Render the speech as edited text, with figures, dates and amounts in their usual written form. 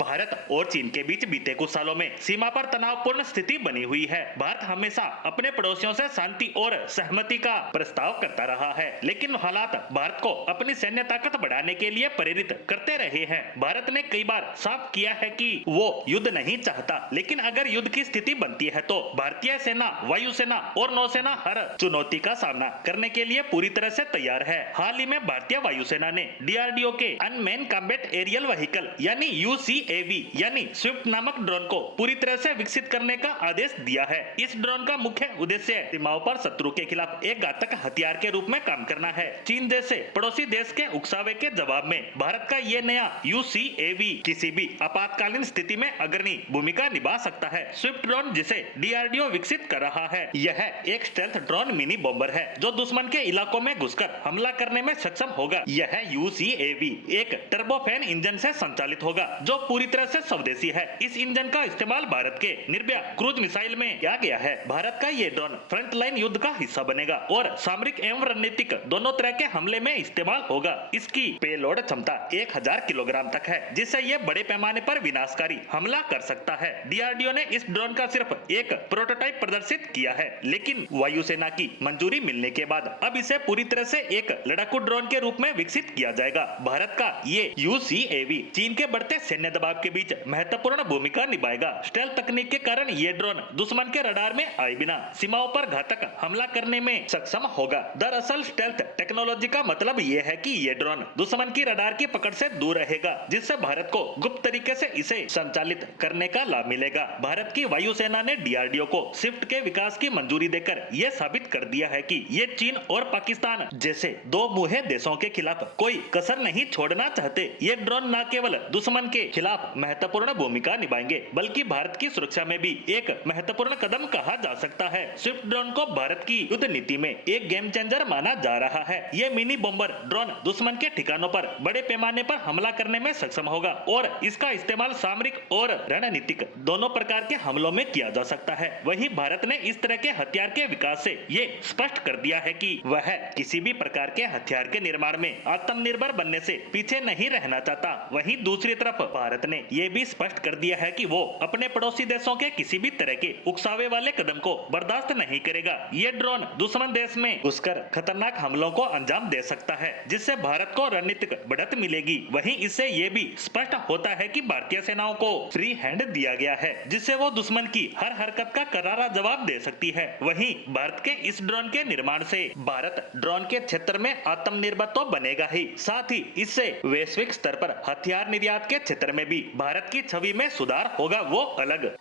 भारत और चीन के बीच बीते कुछ सालों में सीमा पर तनावपूर्ण स्थिति बनी हुई है। भारत हमेशा अपने पड़ोसियों से शांति और सहमति का प्रस्ताव करता रहा है, लेकिन हालात भारत को अपनी सैन्य ताकत बढ़ाने के लिए प्रेरित करते रहे हैं। भारत ने कई बार साफ किया है कि वो युद्ध नहीं चाहता, लेकिन अगर युद्ध की स्थिति बनती है तो भारतीय सेना, वायुसेना और नौसेना हर चुनौती का सामना करने के लिए पूरी तरह से तैयार है। हाल ही में भारतीय वायुसेना ने डीआरडीओ के अनमैन कॉम्बैट एरियल व्हीकल यानी यूसीएवी यानी स्विफ्ट नामक ड्रोन को पूरी तरह से विकसित करने का आदेश दिया है। इस ड्रोन का मुख्य उद्देश्य सीमाओं पर शत्रु के खिलाफ एक घातक हथियार के रूप में काम करना है। चीन जैसे पड़ोसी देश के उकसावे के जवाब में भारत का ये नया यूसीएवी किसी भी आपातकालीन स्थिति में अग्रणी भूमिका निभा सकता है। स्विफ्ट ड्रोन जिसे डीआरडीओ विकसित कर रहा है, यह एक स्टेल्थ ड्रोन मिनी बॉम्बर है जो दुश्मन के इलाकों में घुसकर हमला करने में सक्षम होगा। यह यूसीएवी एक टर्बोफैन इंजन से संचालित होगा जो पूरी तरह से स्वदेशी है। इस इंजन का इस्तेमाल भारत के निर्भया क्रूज मिसाइल में किया गया है। भारत का ये ड्रोन फ्रंट लाइन युद्ध का हिस्सा बनेगा और सामरिक एवं रणनीतिक दोनों तरह के हमले में इस्तेमाल होगा। इसकी पेलोड क्षमता 1000 किलोग्राम तक है, जिससे ये बड़े पैमाने पर विनाशकारी हमला कर सकता है। डीआरडीओ ने इस ड्रोन का सिर्फ एक प्रोटोटाइप प्रदर्शित किया है, लेकिन वायुसेना की मंजूरी मिलने के बाद अब इसे पूरी तरह से एक लड़ाकू ड्रोन के रूप में विकसित किया जाएगा। भारत का ये यूसीएवी चीन के बढ़ते सैन्य दबाव के बीच महत्वपूर्ण भूमिका निभाएगा। स्टेल्थ तकनीक के कारण ये ड्रोन दुश्मन के रडार में आए बिना सीमाओं पर घातक हमला करने में सक्षम होगा। दरअसल स्टेल्थ टेक्नोलॉजी का मतलब ये है कि ये ड्रोन दुश्मन की रडार की पकड़ से दूर रहेगा, जिससे भारत को गुप्त तरीके से इसे संचालित करने का लाभ मिलेगा। भारत की वायुसेना ने डीआरडीओ को स्विफ्ट के विकास की मंजूरी देकर यह साबित कर दिया है कि ये चीन और पाकिस्तान जैसे दो मुहे देशों के खिलाफ कोई कसर नहीं छोड़ना चाहते। ये ड्रोन न केवल दुश्मन के खिलाफ महत्वपूर्ण भूमिका निभाएंगे, बल्कि भारत की सुरक्षा में भी एक महत्वपूर्ण कदम कहा जा सकता है। स्विफ्ट ड्रोन को भारत की युद्ध नीति में एक गेम चेंजर माना जा रहा है। ये मिनी बॉम्बर ड्रोन दुश्मन के ठिकानों पर बड़े पैमाने पर हमला करने में सक्षम होगा और इसका इस्तेमाल सामरिक और रणनीतिक दोनों प्रकार के हमलों में किया जा सकता है। वहीं भारत ने इस तरह के हथियार के विकास से ये स्पष्ट कर दिया है कि वह किसी भी प्रकार के हथियार के निर्माण में आत्मनिर्भर बनने से पीछे नहीं रहना चाहता। वहीं दूसरी तरफ भारत ने यह भी स्पष्ट कर दिया है कि वो अपने पड़ोसी देशों के किसी भी तरह के उकसावे वाले कदम को बर्दाश्त नहीं करेगा। ये ड्रोन दुश्मन देश में घुसकर खतरनाक हमलों को अंजाम दे सकता है, जिससे भारत को रणनीतिक बढ़त मिलेगी। वहीं इससे ये भी स्पष्ट होता है कि भारतीय सेनाओं को फ्री हैंड दिया गया है, जिससे वो दुश्मन की हर हरकत का करारा जवाब दे सकती है। वहीं भारत के इस ड्रोन के निर्माण से भारत ड्रोन के क्षेत्र में आत्मनिर्भर तो बनेगा ही, साथ ही इससे वैश्विक स्तर पर हथियार निर्यात के क्षेत्र में भी भारत की छवि में सुधार होगा, वो अलग।